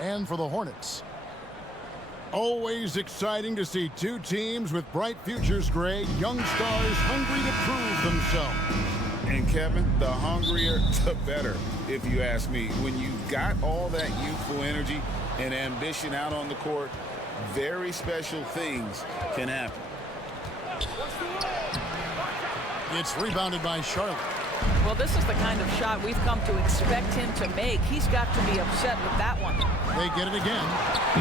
And for the Hornets. Always exciting to see two teams with bright futures, Greg. Young stars hungry to prove themselves. And Kevin, the hungrier, the better, if you ask me. When you've got all that youthful energy and ambition out on the court, very special things can happen. It's rebounded by Charlotte. Well, this is the kind of shot we've come to expect him to make. He's got to be upset with that one. They get it again.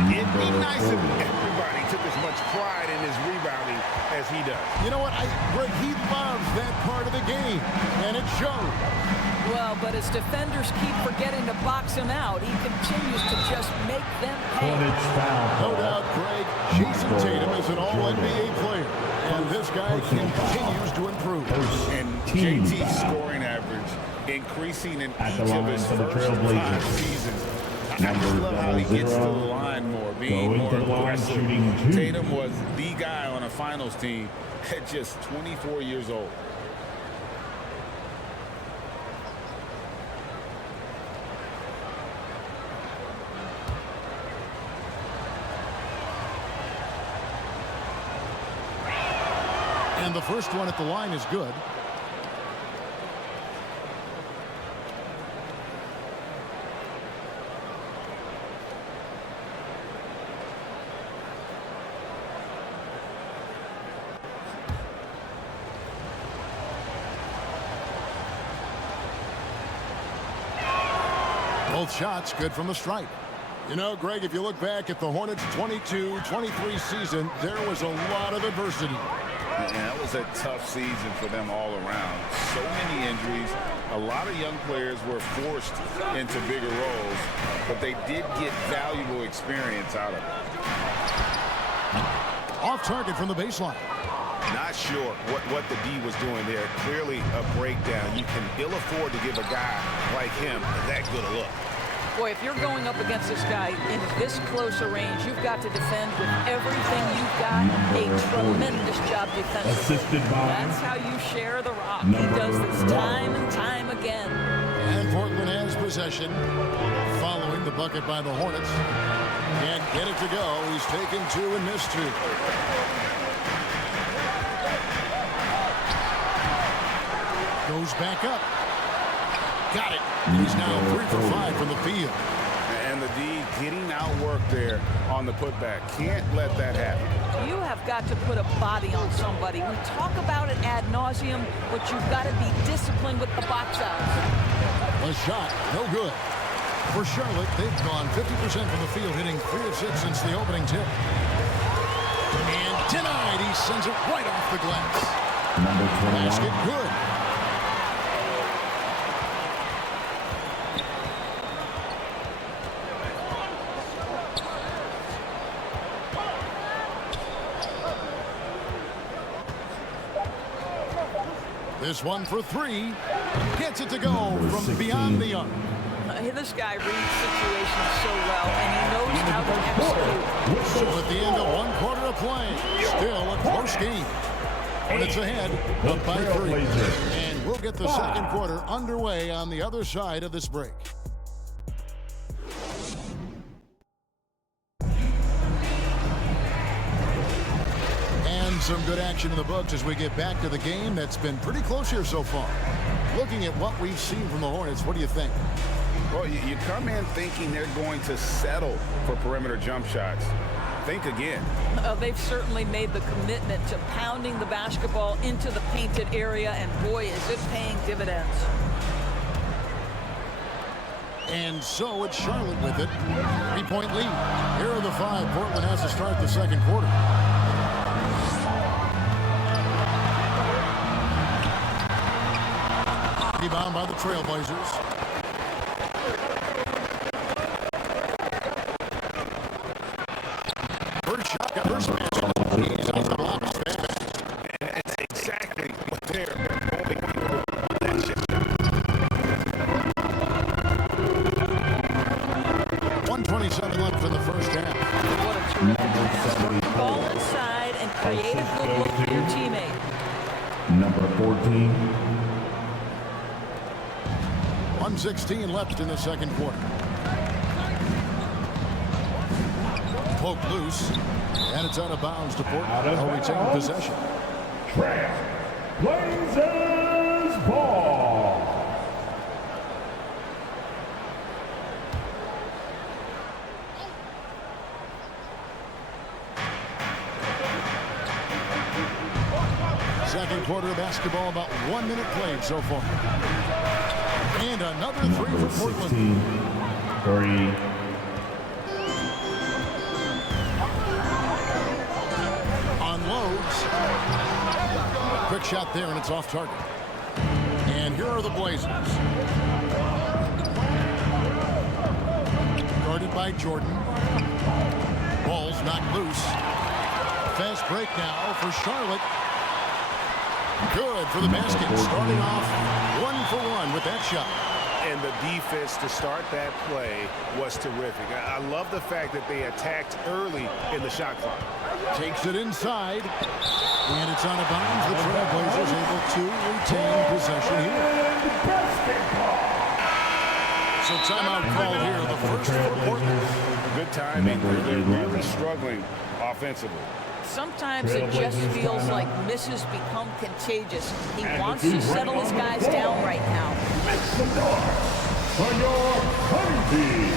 It'd be nice if everybody took as much pride in his rebounding as he does. You know what, Greg, he loves that part of the game, and it shows. Well, but as defenders keep forgetting to box him out, he continues to just make them pay. No doubt, Greg, Jason Tatum is an all-NBA player, and this guy continues to improve. And JT's scoring average increasing in each of his first 5 seasons. I just love how he gets to the line more, being more aggressive. Tatum was the guy on a finals team at just 24 years old. And the first one at the line is good. Both shots good from the stripe. You know, Greg, if you look back at the Hornets' 22-23 season, there was a lot of adversity. And that was a tough season for them all around. So many injuries. A lot of young players were forced into bigger roles, but they did get valuable experience out of it. Off target from the baseline. Not sure what the D was doing there. Clearly a breakdown. You can ill afford to give a guy like him that good a look. Boy, if you're going up against this guy in this close a range, you've got to defend with everything you've got. A tremendous job defensively. That's how you share the rock. He does this time and time again. And Portland has possession. Following the bucket by the Hornets. Can't get it to go. He's taken 2 and missed 2. Goes back up. Got it. He's now 3 for 5 from the field. And the D getting outworked there on the putback. Can't let that happen. You have got to put a body on somebody. We talk about it ad nauseum, but you've got to be disciplined with the box outs. A shot, no good. For Charlotte, they've gone 50% from the field, hitting 3 of 6 since the opening tip. And denied. He sends it right off the glass. Basket good. This one for 3. Gets it to go from beyond the arc. This guy reads situations so well, and he knows how to execute. So at the end of 1 quarter of play, still a close game. Hornets ahead, up by 3. And we'll get the second quarter underway on the other side of this break. Some good action in the books as we get back to the game that's been pretty close here so far. Looking at what we've seen from the Hornets, what do you think? Well, you come in thinking they're going to settle for perimeter jump shots. Think again. They've certainly made the commitment to pounding the basketball into the painted area, and boy, is it paying dividends. And so it's Charlotte with it. 3-point lead. Here are the 5 Portland has to start the second quarter. Rebound by the Trailblazers. First shot, first match. He's on the block. And it's exactly what they're going for. That shit. 1:27 left in the first half. What a terrific ball inside and create a good look for your teammate. Number 14. 1:16 left in the second quarter. Poked loose. And it's out of bounds to Portland. They'll retain possession. Blazers ball. Second quarter of basketball, about 1 minute played so far. And another three for Portland. 16, 3. Unloads. Quick shot there, and it's off target. And here are the Blazers. Guarded by Jordan. Ball's knocked loose. Fast break now for Charlotte. Good for the basket. Starting off 1-for-1 with that shot. And the defense to start that play was terrific. I love the fact that they attacked early in the shot clock. Takes it inside. And it's out of bounds. The Trailblazers able to retain possession here. So timeout call here. The first for Portland. Good timing. They're really struggling offensively. Sometimes it just feels like misses become contagious. He wants to settle his guys down right now. Make some noise for your honeybee.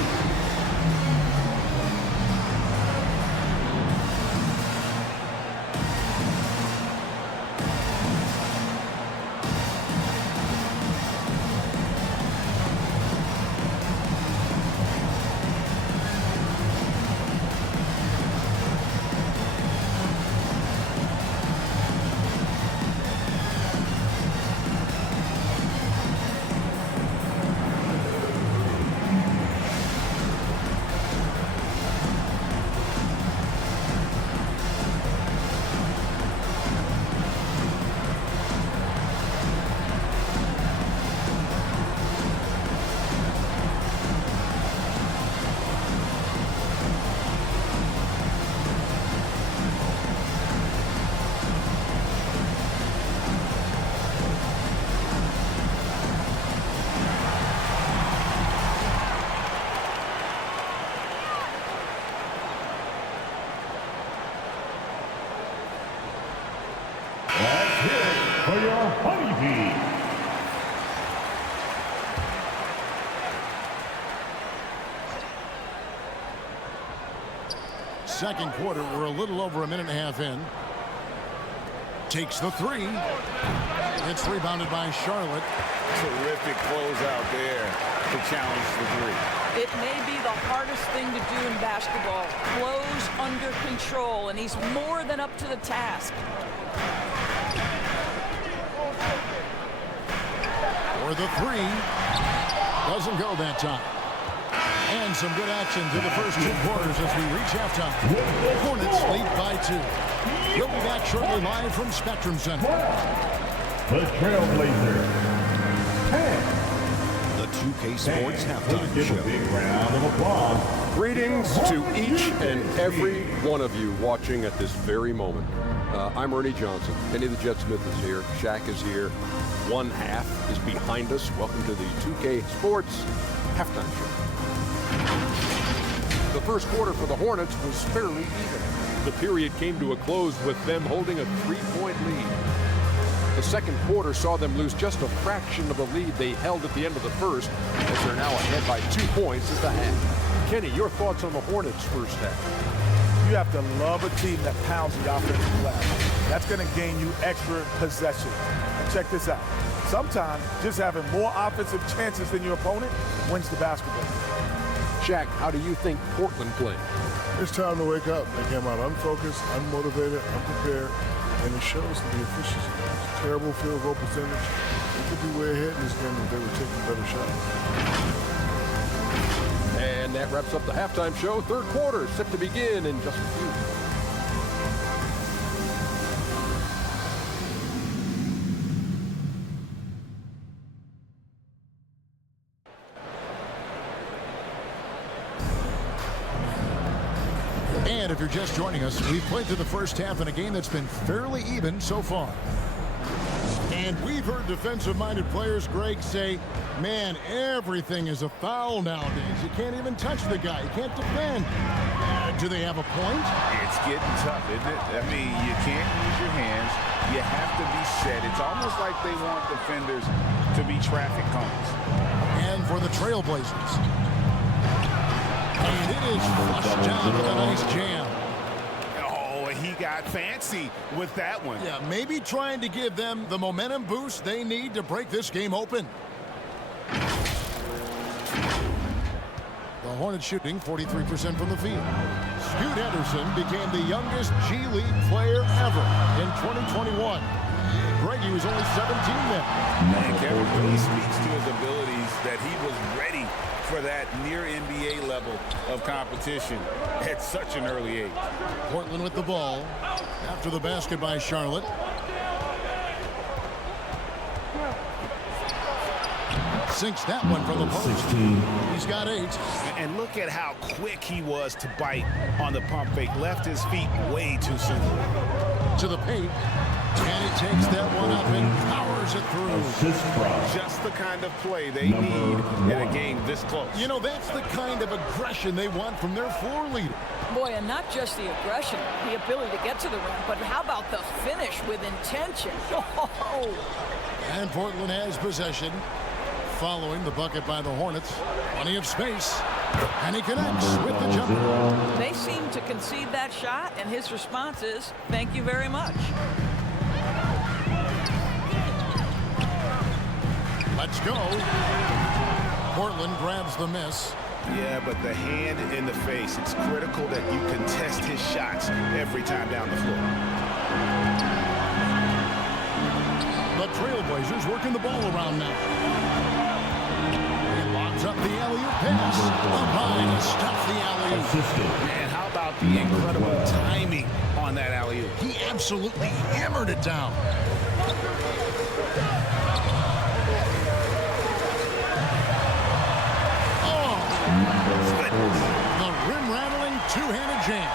For your honeybee. Second quarter, we're a little over a minute and a half in. Takes the three. It's rebounded by Charlotte. Terrific closeout there to challenge the three. It may be the hardest thing to do in basketball. Close under control, and he's more than up to the task. For the three. Doesn't go that time. And some good action through the first two quarters as we reach halftime. Hornets lead by 2. We'll be back shortly live from Spectrum Center. The Trailblazers. 10. The 2K Sports Halftime Give Show. a big round of applause. Greetings to each and every one of you watching at this very moment. I'm Ernie Johnson. Kenny the Jet Smith is here. Shaq is here. One half is behind us. Welcome to the 2K Sports Halftime Show. The first quarter for the Hornets was fairly even. The period came to a close with them holding a 3-point lead. The second quarter saw them lose just a fraction of the lead they held at the end of the first, as they're now ahead by 2 points at the half. Kenny, your thoughts on the Hornets' first half? You have to love a team that pounds the offensive glass. That's going to gain you extra possession. And check this out. Sometimes just having more offensive chances than your opponent wins the basketball. Shaq, how do you think Portland played? It's time to wake up. They came out unfocused, unmotivated, unprepared, and it shows in the efficiency. Terrible field goal percentage. They could be way ahead in this game if they were taking better shots. And that wraps up the halftime show. Third quarter set to begin in just a few. And if you're just joining us, we've played through the first half in a game that's been fairly even so far. And And we've heard defensive-minded players, Greg, say, man, everything is a foul nowadays. You can't even touch the guy. You can't defend. Do they have a point? It's getting tough, isn't it? I mean, you can't use your hands. You have to be set. It's almost like they want defenders to be traffic cones. And for the Trailblazers. And it is flushed down with a nice jam. Oh, he got fancy with that one. Yeah, maybe trying to give them the momentum boost they need to break this game open. The Hornets shooting 43% from the field. Scoot Henderson became the youngest G League player ever in 2021. Greg, he was only 17 then. And Kevin really speaks to his abilities that he was ready for that near NBA level of competition at such an early age. Portland with the ball after the basket by Charlotte. Sinks that one from the post. He's got 8. And look at how quick he was to bite on the pump fake. Left his feet way too soon. To the paint. And he takes that one up and powers it through. Just the kind of play they need in a game this close. You know, that's the kind of aggression they want from their floor leader. Boy, and not just the aggression, the ability to get to the rim, but how about the finish with intention? Oh. And Portland has possession. Following the bucket by the Hornets. Plenty of space. And he connects with the jumper. They seem to concede that shot, and his response is, thank you very much. Let's go. Portland grabs the miss. Yeah, but the hand in the face, it's critical that you contest his shots every time down the floor. The Trailblazers working the ball around now. He lobs up the alley-oop pass. Up high to stop the alley-oop. Man, how about the incredible timing on that alley-oop? He absolutely hammered it down. The rim-rattling two-handed jam.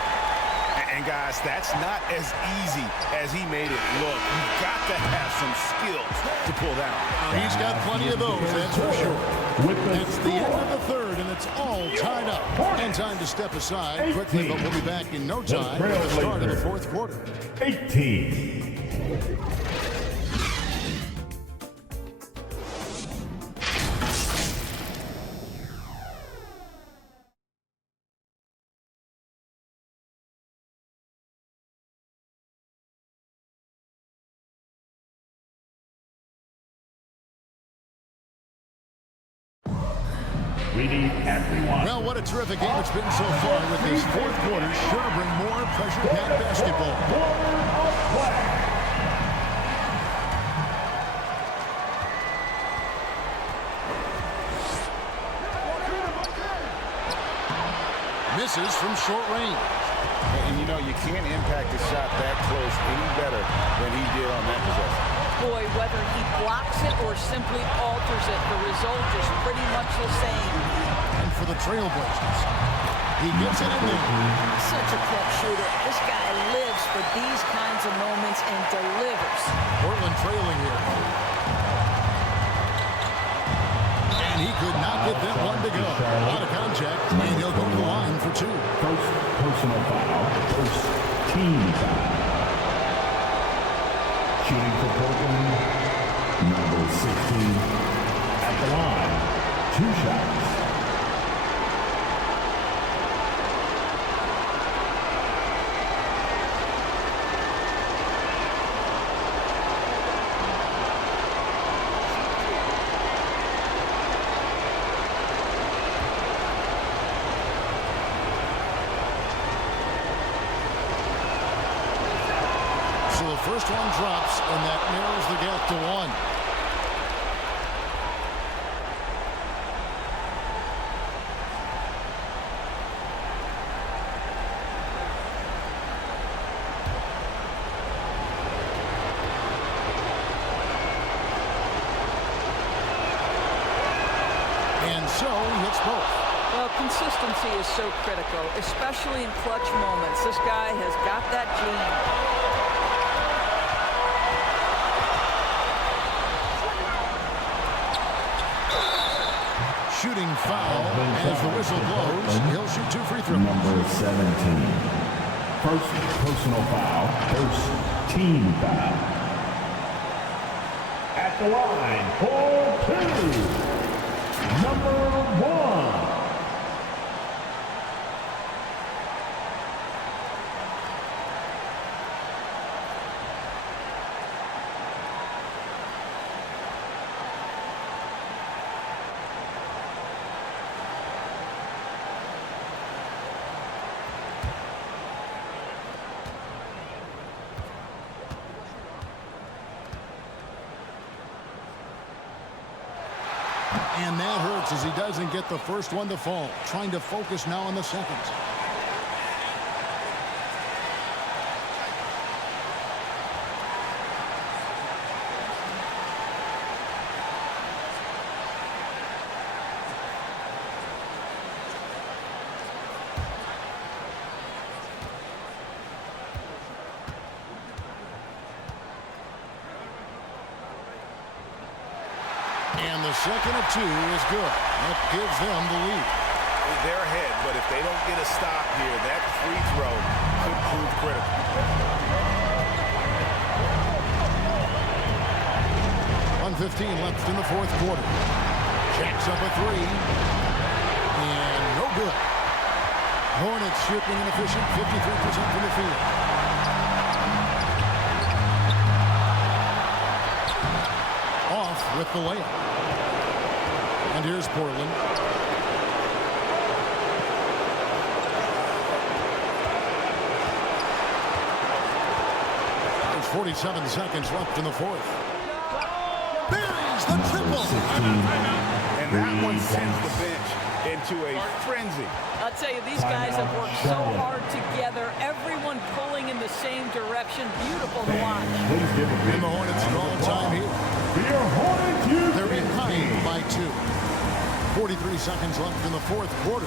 And guys, that's not as easy as he made it look. You've got to have some skills to pull that off. He's got plenty of those, that's for sure. It's the end of the third, and it's all tied up. And time to step aside quickly, but we'll be back in no time at the start of the fourth quarter. 18. We need everyone. Well, what a terrific game it's been so far with this fourth quarter. Sure to bring more pressure-packed basketball. Misses from short range. And you know, you can't impact a shot that close any better than he did on that possession. Boy, whether he blocks it or simply alters it, the result is pretty much the same. And for the Trailblazers, he gets it in there. Such a clutch shooter. This guy lives for these kinds of moments and delivers. Portland trailing here. And he could not get that one to go. Out of contact, and he'll go to the line for 2. First personal foul. First team foul. Shooting for Portland, number 16 at the line. 2 shots. First one drops, and that narrows the gap to 1. And so he hits both. Well, consistency is so critical, especially in clutch moments. This guy has got that gene. shooting foul. As the whistle blows, he'll shoot 2 free throws. Number 17. First personal foul. First team foul. At the line for 2. Number 1. And that hurts as he doesn't get the first one to fall. Trying to focus now on the second. And the second of 2 is good. That gives them the lead. They're ahead, but if they don't get a stop here, that free throw could prove critical. 1:15 left in the fourth quarter. Jacks up a 3. And no good. Hornets shooting inefficient, 53% from the field. Off with the layup. And here's Portland. There's 47 seconds left in the fourth. Buries the triple. And that one sends the bench into a frenzy. I'll tell you, these guys have worked so hard together. Everyone pulling in the same direction. Beautiful to watch. And the Hornets draw time here. They're behind by 2. 43 seconds left in the fourth quarter.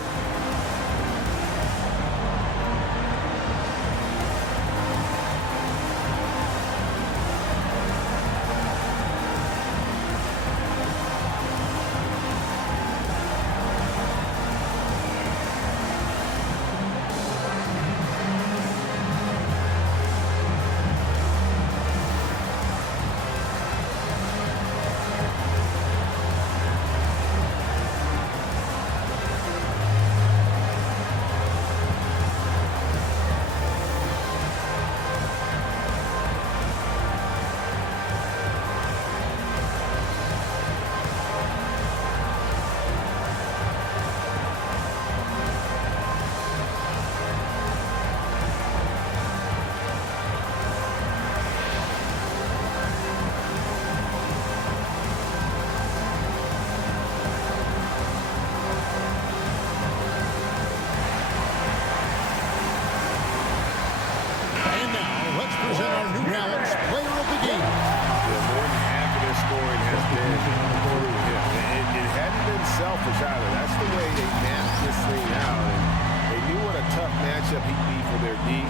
selfish either. That's the way they mapped this thing out. And they knew what a tough matchup he'd be for their D,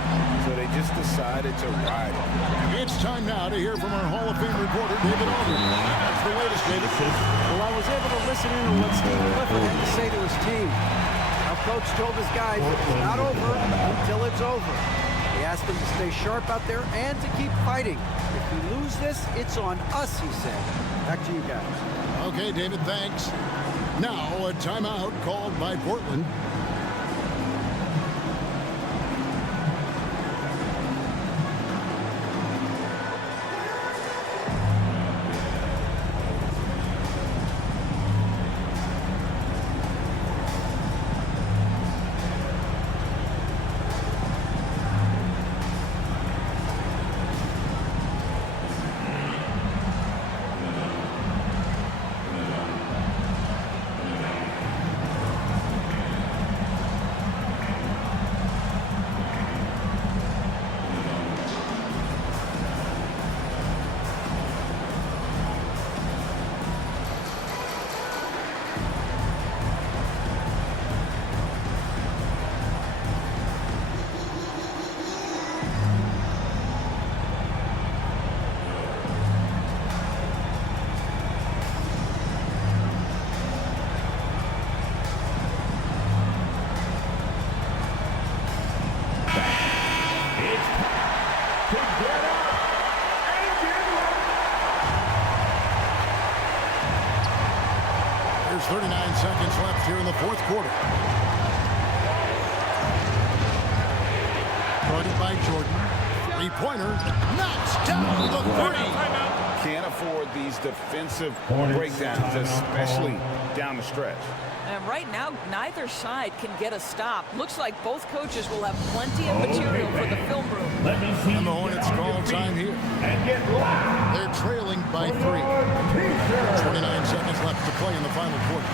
so they just decided to ride him. It's time now to hear from our Hall of Fame reporter, David Aldridge. That's the latest, David. Well, I was able to listen in on what Steve Clifford had to say to his team. Our coach told his guys it's not over until it's over. He asked them to stay sharp out there and to keep fighting. If we lose this, it's on us, he said. Back to you guys. Okay, David, thanks. Now, a timeout called by Portland. There's 39 seconds left here in the fourth quarter. Guarded by Jordan. Three-pointer. Knocks down the three. Can't afford these defensive breakdowns, especially down the stretch. And right now, neither side can get a stop. Looks like both coaches will have plenty of material for the film room. And the Hornets call time here. They're trailing by 3. 29 seconds left to play in the final quarter.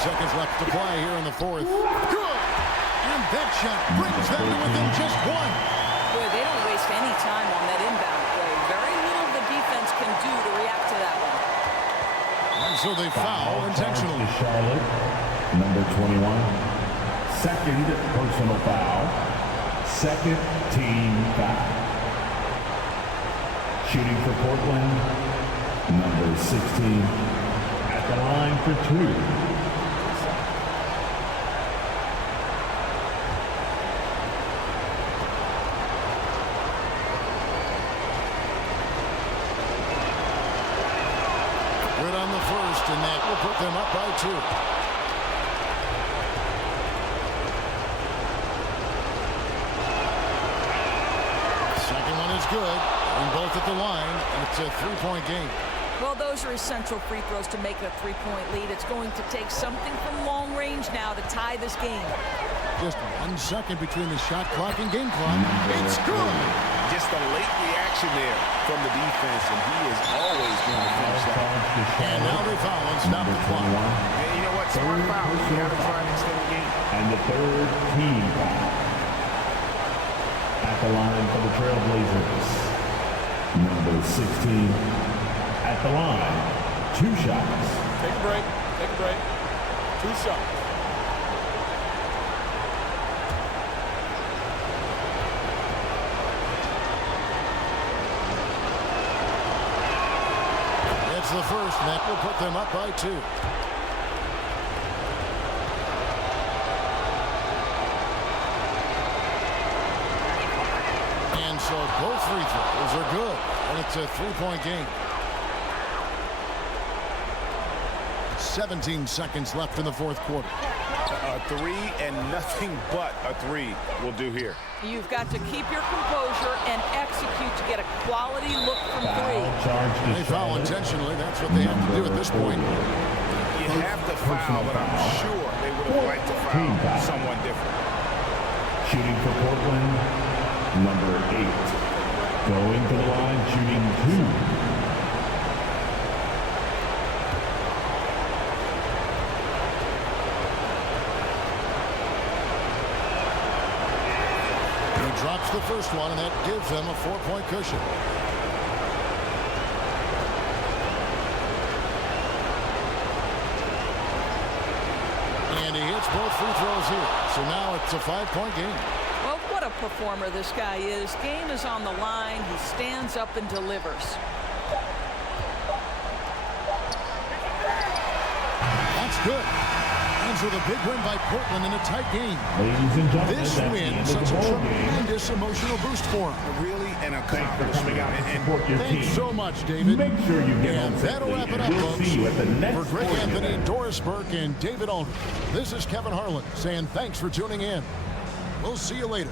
Seconds left to play here in the fourth. Good! And that shot brings them to within just 1. Boy, they don't waste any time on that inbound play. Very little the defense can do to react to that one. And so they foul intentionally. Charlotte, number 21. Second personal foul. Second team foul. Shooting for Portland, number 16. At the line for 2. And that will put them up by 2. Second one is good. And both at the line. And it's a 3-point game. Well, those are essential free throws to make a 3-point lead. It's going to take something from long range now to tie this game. Just 1 second between the shot clock and game clock. It's good. Just a late reaction there from the defense, and he is always going to finish that. And now they foul and stop the clock. And you know what? Smart foul. You got to try and extend the game. And the third team foul. At the line for the Trailblazers, number 16. At the line, 2 shots. Take a break. Take a break. 2 shots. It's the first, and that will put them up by 2. And so both free throws are good, and it's a 3-point game. 17 seconds left in the fourth quarter. A 3 and nothing but a 3 will do here. You've got to keep your composure and execute to get a quality look from 3. They foul intentionally. That's what they have to do at this point. You have to foul, but I'm sure they would have liked to foul someone different. Shooting for Portland, number 8. Going to the line, shooting 2. Drops the first one, and that gives them a 4-point cushion. And he hits both free throws here. So now it's a 5-point game. Well, what a performer this guy is. Game is on the line. He stands up and delivers. That's good. And Blazers with a big win by Portland in a tight game. Ladies and gentlemen, This that's the win end of sets the a ball game. tremendous emotional boost for him. Really an Thanks for accomplishment. coming out to support your Thanks team. so much, David. Make sure you get And home that'll safely, wrap it and up, we'll folks. see you at the next For Greg sporting Anthony, event. Doris Burke, and David Aldridge, this is Kevin Harlan saying thanks for tuning in. We'll see you later.